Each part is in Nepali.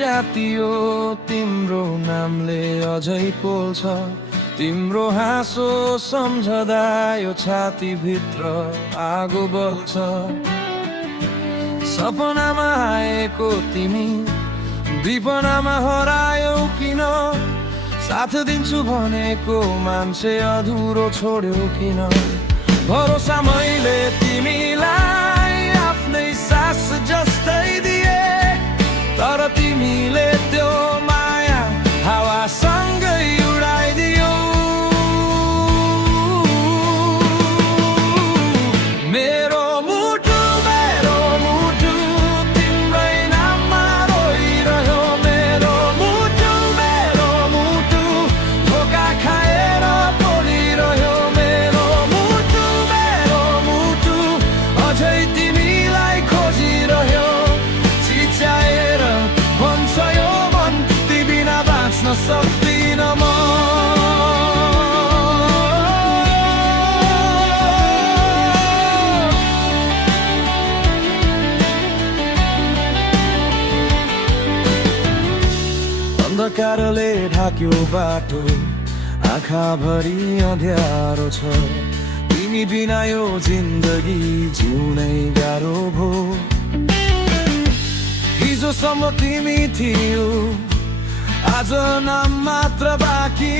च्यातियो तिम्रो नामले अझै पोल्छ तिम्रो हाँसो सम्झदा यो छाती भित्र आगो बल्छ सपनामा आएको तिमी विपनामा हरायौ किन साथ दिन्छु भनेको मान्छे अधुरो छोड्यौ किन भरोसा मैले तिमीलाई आफ्नै सास जस्तै दिए तर तिमीले त्यो माया हावासँगै उडाइदियौ मेरो मुटु तिम्रै नाममा रोइरह्यो मेरो मुटु धोका खाएर पोलिरह्यो मेरो मुटु अझै तिमीलाई खोजिरह्यो चिच्याएर भन्छ यो मन ती बिना बाँच्न सक्दिन म अन्धकारले ढाक्यो बाटो आँखाभरि अँध्यारो छ तिमी बिना यो जिन्दगी जिउनै गाह्रो भो हिजोसम्म तिमी थियो आज नाम मात्र बाँकी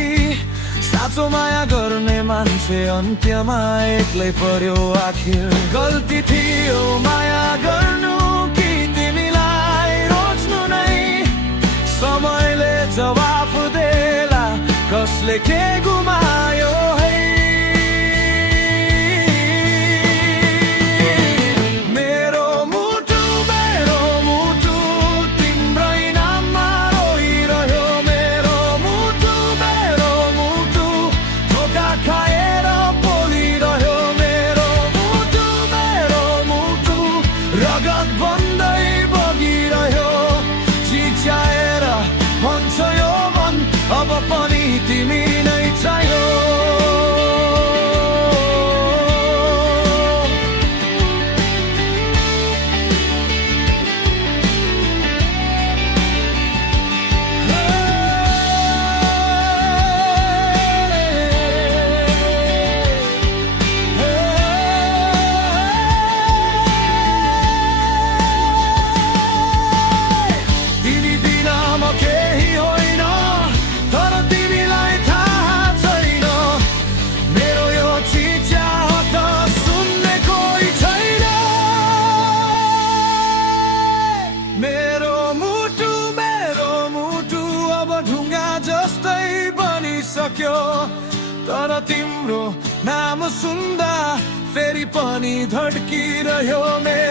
साँचो माया गर्ने मान्छे अन्त्यमा एक्लै पर्यो आखिर गल्ती थियो माया गर्नु कि तिमीलाई रोज्नु नै समयले जवाफ देला कसले के गुमायो है मेरो मुटु तिम्रै नाममा रोइरह्यो मेरो मुटु धोका खाएर पोलिरह्यो मेरो मुटु रगत बन्दै बगिरह्यो चिच्याएर भन्छ यो मन अब पनि तिमी नै चाहियो तिमी बिना म केही होइन तर तिमीलाई थाहा छैन मेरो यो चिच्याहट सुन्ने कोही छैन मेरो मुटु अब ढुङ्गा जस्तै बनिसक्यो तर तिम्रो नाम सुन्दा फेरि पनि धड्किरह्यो मेरो